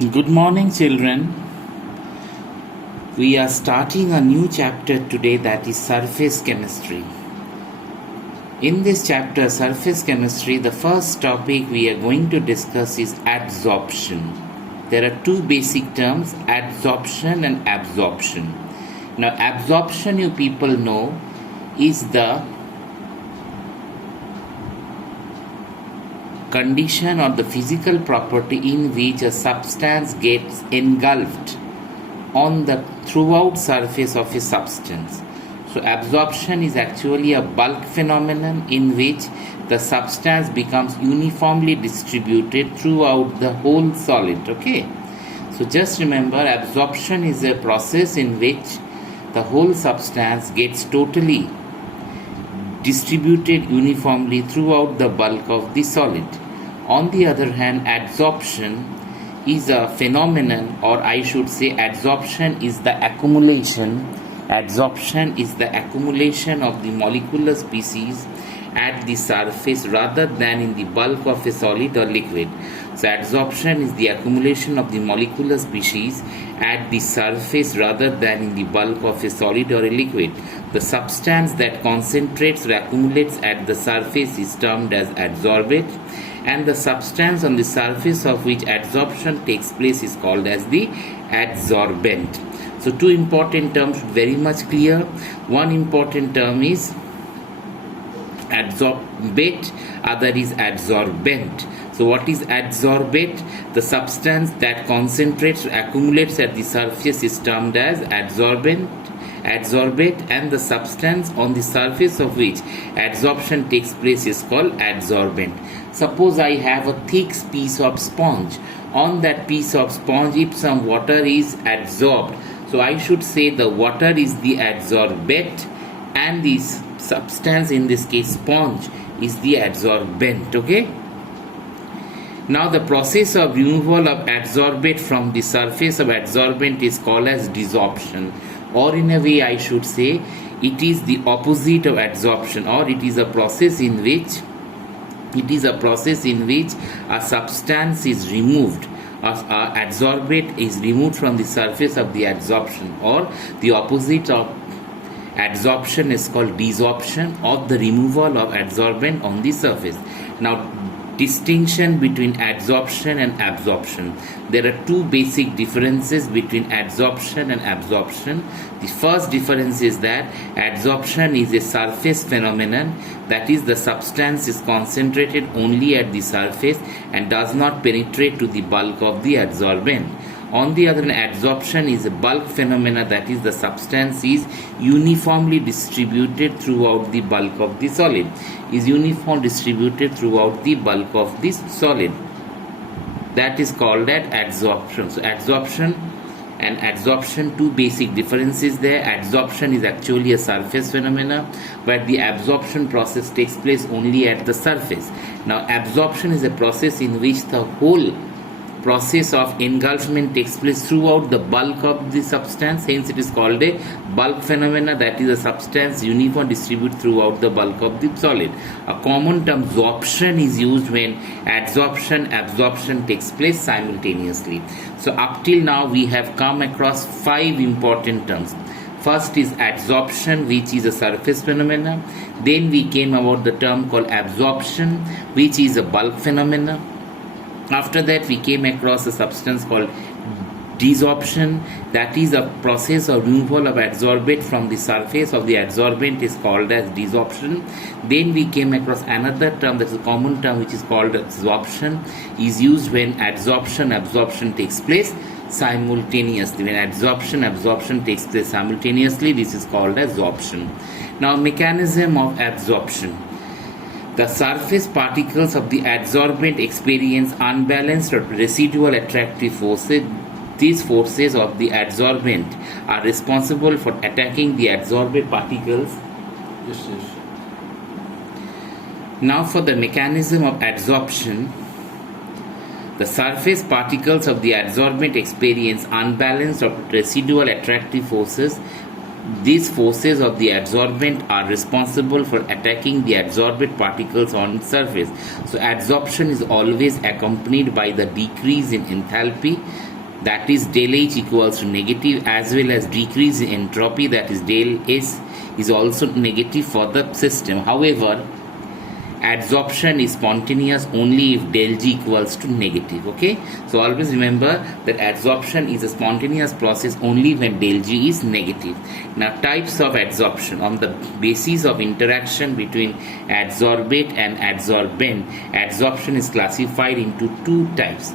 Good morning, children. We are starting a new chapter today, that is surface chemistry. In this chapter, surface chemistry, the first topic we are going to discuss is adsorption. There are two basic terms, adsorption and absorption. Now, absorption, you people know, is the condition or the physical property in which a substance gets engulfed on the throughout surface of a substance. So absorption is actually a bulk phenomenon in which the substance becomes uniformly distributed throughout the whole solid. Okay, so just remember, absorption is a process in which the whole substance gets totally distributed uniformly throughout the bulk of the solid. On the other hand, adsorption is a phenomenon, or I should say adsorption is the accumulation of the molecular species at the surface rather than in the bulk of a solid or liquid. So adsorption is the accumulation of the molecular species at the surface rather than in the bulk of a solid or a liquid. The substance that concentrates or accumulates at the surface is termed as adsorbate, and the substance on the surface of which adsorption takes place is called as the adsorbent. So two important terms, very much clear. One important term is adsorbate, other is adsorbent. So what is adsorbate? The substance that concentrates or accumulates at the surface is termed as adsorbate, and the substance on the surface of which adsorption takes place is called adsorbent. Suppose I have a thick piece of sponge. On that piece of sponge, if some water is adsorbed, so I should say the water is the adsorbate and the substance, in this case sponge, is the adsorbent. Okay. Now the process of removal of adsorbate from the surface of adsorbent is called as desorption, or in a way I should say it is the opposite of adsorption, or it is a process in which a substance is removed, adsorbate is removed from the surface of the adsorption, or the opposite of adsorption is called desorption, or the removal of adsorbent on the surface. Now, distinction between adsorption and absorption. There are two basic differences between adsorption and absorption. The first difference is that adsorption is a surface phenomenon, that is, the substance is concentrated only at the surface and does not penetrate to the bulk of the adsorbent. On the other hand, adsorption is a bulk phenomena, that is, the substance is uniformly distributed throughout the bulk of the solid. That is called as adsorption. So adsorption and adsorption, two basic differences there. Adsorption is actually a surface phenomena, but the absorption process takes place only at the surface. Now absorption is a process in which the whole process of engulfment takes place throughout the bulk of the substance, hence it is called a bulk phenomena, that is, a substance uniform distributed throughout the bulk of the solid. A common term, sorption, is used when absorption takes place simultaneously. So up till now we have come across five important terms. First is adsorption, which is a surface phenomena. Then we came about the term called absorption, which is a bulk phenomena. After that, we came across a substance called desorption, that is a process of removal of adsorbate from the surface of the adsorbent is called as desorption. Then we came across another term, that is a common term, which is called sorption, is used when absorption takes place simultaneously. When absorption takes place simultaneously, this is called as sorption. Now, mechanism of absorption. The surface particles of the adsorbent experience unbalanced or residual attractive forces. These forces of the adsorbent are responsible for attacking the adsorbate particles. Yes. Now for the mechanism of adsorption. The surface particles of the adsorbent experience unbalanced or residual attractive forces These forces of the adsorbent are responsible for attacking the adsorbed particles on its surface. So adsorption is always accompanied by the decrease in enthalpy, that is del H equals to negative, as well as decrease in entropy, that is del S is also negative for the system. However, adsorption is spontaneous only if del G equals to negative. Okay, so always remember that adsorption is a spontaneous process only when del G is negative. Now, types of adsorption. On the basis of interaction between adsorbate and adsorbent, adsorption is classified into two types.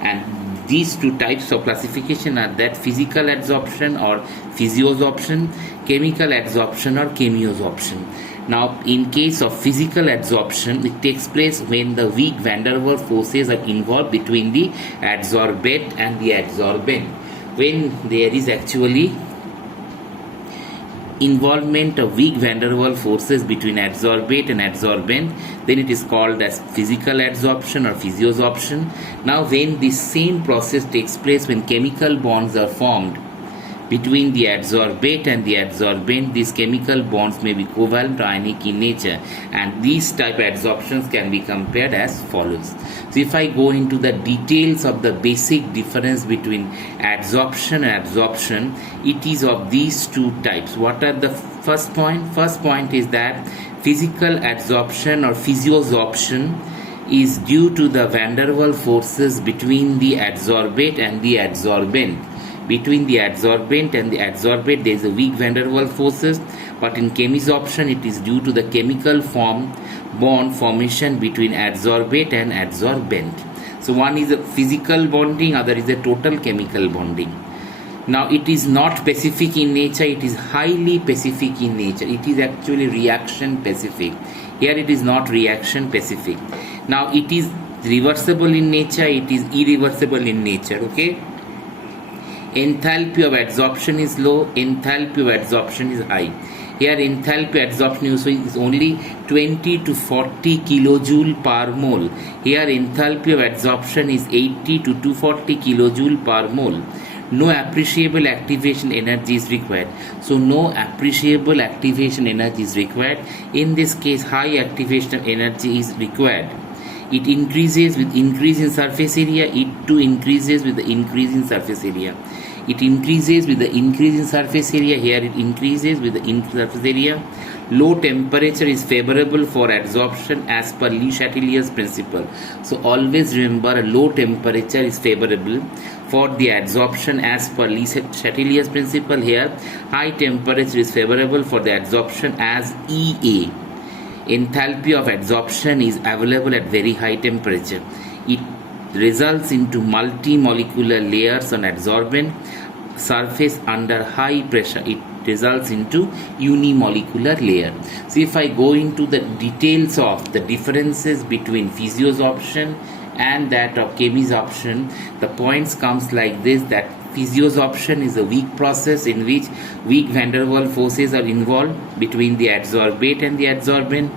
And these two types of classification are that physical adsorption or physiosorption, chemical adsorption or chemiosorption. Now, in case of physical adsorption, it takes place when the weak van der Waals forces are involved between the adsorbate and the adsorbent. When there is actually involvement of weak van der Waals forces between adsorbate and adsorbent, then it is called as physical adsorption or physiosorption. Now, when this same process takes place when chemical bonds are formed between the adsorbate and the adsorbent, these chemical bonds may be covalent or ionic in nature, and these type adsorptions can be compared as follows. So if I go into the details of the basic difference between adsorption and absorption, it is of these two types. What are the first point? First point is that physical adsorption or physiosorption is due to the van der Waals forces between the adsorbate and the adsorbent. Between the adsorbent and the adsorbate, there is a weak van der Waals forces, but in chemisorption, it is due to the chemical bond formation between adsorbate and adsorbent. So one is a physical bonding, other is a total chemical bonding. Now, it is not specific in nature, it is highly specific in nature. It is actually reaction specific. Here it is not reaction specific. Now, it is reversible in nature, it is irreversible in nature. Okay. Enthalpy of adsorption is low, enthalpy of adsorption is high. Here enthalpy adsorption is only 20 to 40 kilojoule per mole. Here enthalpy of adsorption is 80 to 240 kilojoule per mole. No appreciable activation energy is required. So no appreciable activation energy is required. In this case, high activation energy is required. It increases with increase in surface area. It too increases with the increase in surface area. It increases with the increase in surface area. Here it increases with the increase in surface area. Low temperature is favorable for adsorption as per Le Chatelier's principle. So always remember, a low temperature is favorable for the adsorption as per Le Chatelier's principle. Here high temperature is favorable for the adsorption as EA. Enthalpy of adsorption is available at very high temperature. It results into multi-molecular layers on adsorbent surface under high pressure. It results into unimolecular layer. So if I go into the details of the differences between physiosorption and that of chemisorption, the points comes like this, that physiosorption is a weak process in which weak van der Waals forces are involved between the adsorbate and the adsorbent.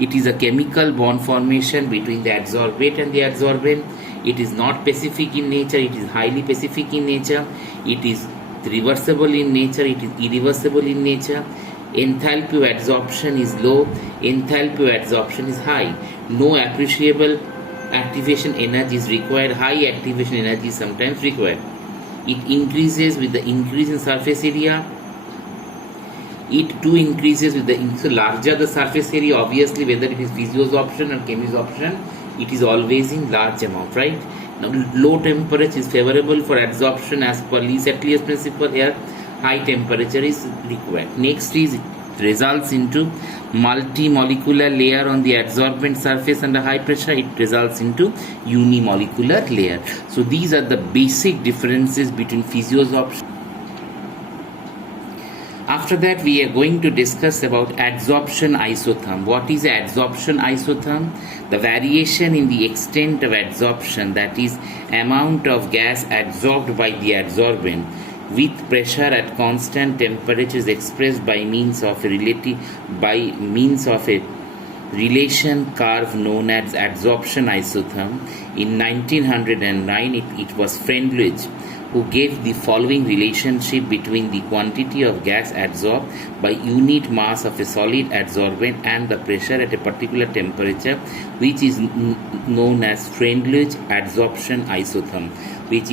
It is a chemical bond formation between the adsorbate and the adsorbent. It is not specific in nature, it is highly specific in nature. It is reversible in nature, it is irreversible in nature. Enthalpy of adsorption is low, enthalpy of adsorption is high. No appreciable activation energy is required, high activation energy is sometimes required. It increases with the increase in surface area. It too increases with the larger the surface area, obviously whether it is physiosorption or chemisorption, it is always in large amount, right? Now, low temperature is favorable for adsorption as per Le Chatelier's principle. Here high temperature is required. Next is it results into multi-molecular layer on the adsorbent surface under high pressure. It results into unimolecular layer. So these are the basic differences between physiosorption. After that, we are going to discuss about adsorption isotherm. What is adsorption isotherm? The variation in the extent of adsorption, that is amount of gas adsorbed by the adsorbent with pressure at constant temperature, is expressed by means of a relation curve known as adsorption isotherm. In 1909, it was Freundlich who gave the following relationship between the quantity of gas adsorbed by unit mass of a solid adsorbent and the pressure at a particular temperature, which is known as Freundlich adsorption isotherm, which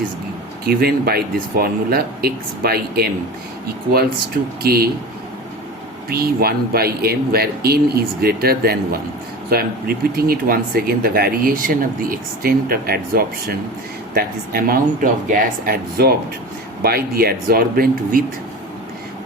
is given by this formula: X by M equals to K P1 by M, where N is greater than 1. So I am repeating it once again. The variation of the extent of adsorption, that is amount of gas adsorbed by the adsorbent with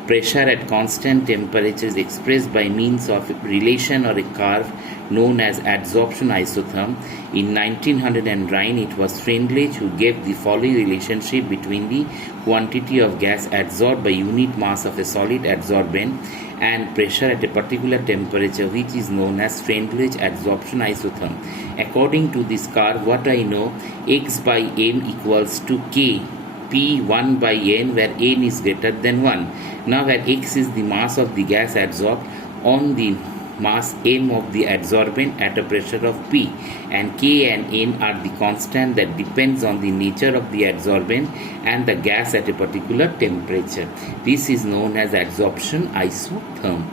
pressure at constant temperature, is expressed by means of a relation or a curve known as adsorption isotherm. In 1909, it was Freundlich who gave the following relationship between the quantity of gas adsorbed by unit mass of a solid adsorbent and pressure at a particular temperature, which is known as Freundlich adsorption isotherm. According to this curve, what I know, X by M equals to K P1 by N, where N is greater than 1. Now where X is the mass of the gas adsorbed on the mass M of the adsorbent at a pressure of P, and K and N are the constant that depends on the nature of the adsorbent and the gas at a particular temperature. This is known as adsorption isotherm.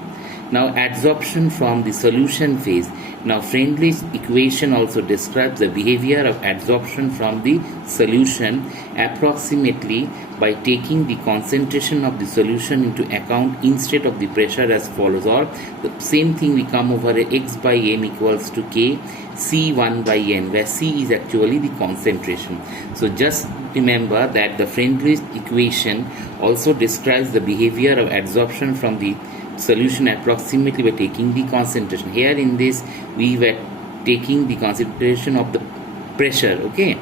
Now adsorption from the solution phase. Now Freundlich's equation also describes the behavior of adsorption from the solution approximately by taking the concentration of the solution into account instead of the pressure, as follows, or the same thing we come over X by M equals to K C1 by N, where C is actually the concentration. So just remember that the Freundlich equation also describes the behavior of adsorption from the solution approximately by taking the concentration. Here in this we were taking the concentration of the pressure, okay,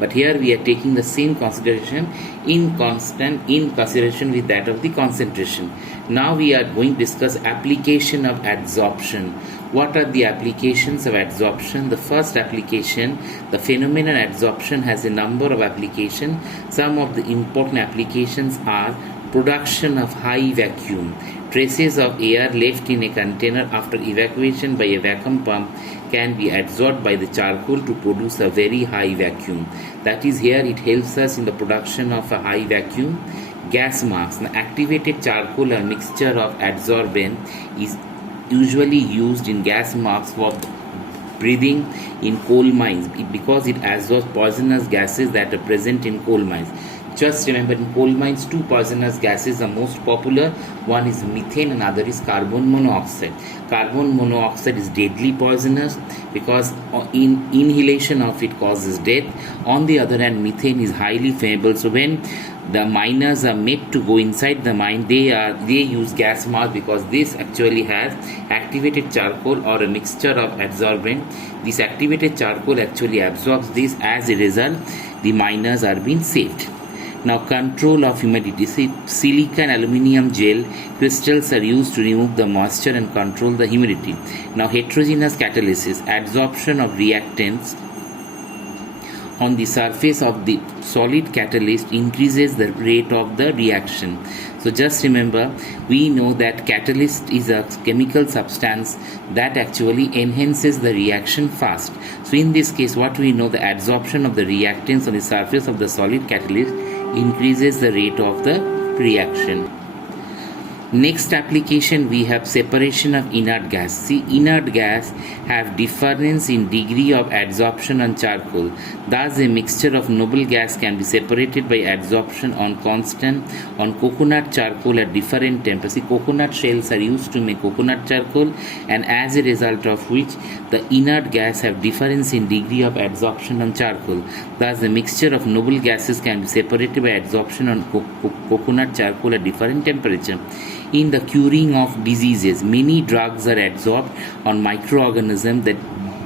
but here we are taking the same consideration in consideration with that of the concentration. Now we are going to discuss application of adsorption. What are the applications of adsorption? The first application, the phenomenon adsorption has a number of applications. Some of the important applications are production of high vacuum. Traces of air left in a container after evacuation by a vacuum pump can be adsorbed by the charcoal to produce a very high vacuum. That is, here it helps us in the production of a high vacuum. Gas masks. Now, activated charcoal, a mixture of adsorbent, is usually used in gas masks for breathing in coal mines because it absorbs poisonous gases that are present in coal mines. Just remember, in coal mines, two poisonous gases are most popular. One is methane and other is carbon monoxide. Carbon monoxide is deadly poisonous because inhalation of it causes death. On the other hand, methane is highly flammable. So when the miners are made to go inside the mine, they use gas mask because this actually has activated charcoal or a mixture of adsorbent. This activated charcoal actually absorbs this. As a result, the miners are being saved. Now, control of humidity. Silicon aluminum gel crystals are used to remove the moisture and control the humidity. Now, heterogeneous catalysis. Adsorption of reactants on the surface of the solid catalyst increases the rate of the reaction. So just remember, we know that catalyst is a chemical substance that actually enhances the reaction fast. So in this case, what we know, the adsorption of the reactants on the surface of the solid catalyst increases the rate of the reaction. Next application, we have separation of inert gas. See, inert gas have difference in degree of adsorption on charcoal. Thus, a mixture of noble gas can be separated by adsorption on constant on coconut charcoal at different temperatures. See, coconut shells are used to make coconut charcoal, and as a result of which the inert gas have difference in degree of adsorption on charcoal. Thus, the mixture of noble gases can be separated by adsorption on coconut charcoal at different temperature. In the curing of diseases, many drugs are adsorbed on microorganisms that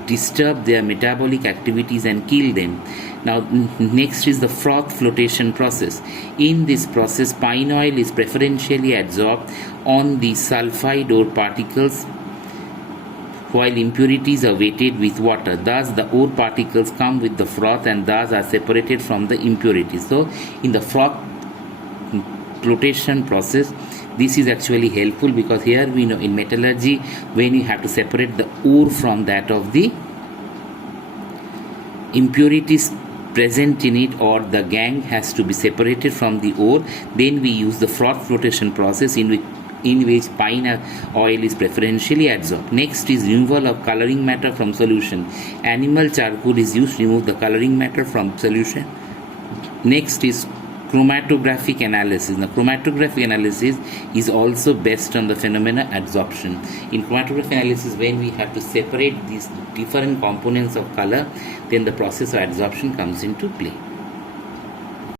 disturb their metabolic activities and kill them. Now, next is the froth flotation process. In this process, pine oil is preferentially adsorbed on the sulfide ore particles while impurities are weighted with water. Thus, the ore particles come with the froth and thus are separated from the impurities. So, in the froth flotation process, this is actually helpful because here we know in metallurgy, when you have to separate the ore from that of the impurities present in it or the gangue has to be separated from the ore, then we use the froth flotation process in which pine oil is preferentially adsorbed. Next is removal of coloring matter from solution. Animal charcoal is used to remove the coloring matter from solution. Next is chromatographic analysis. Now, chromatographic analysis is also based on the phenomena adsorption. In chromatographic analysis, when we have to separate these different components of color, then the process of adsorption comes into play.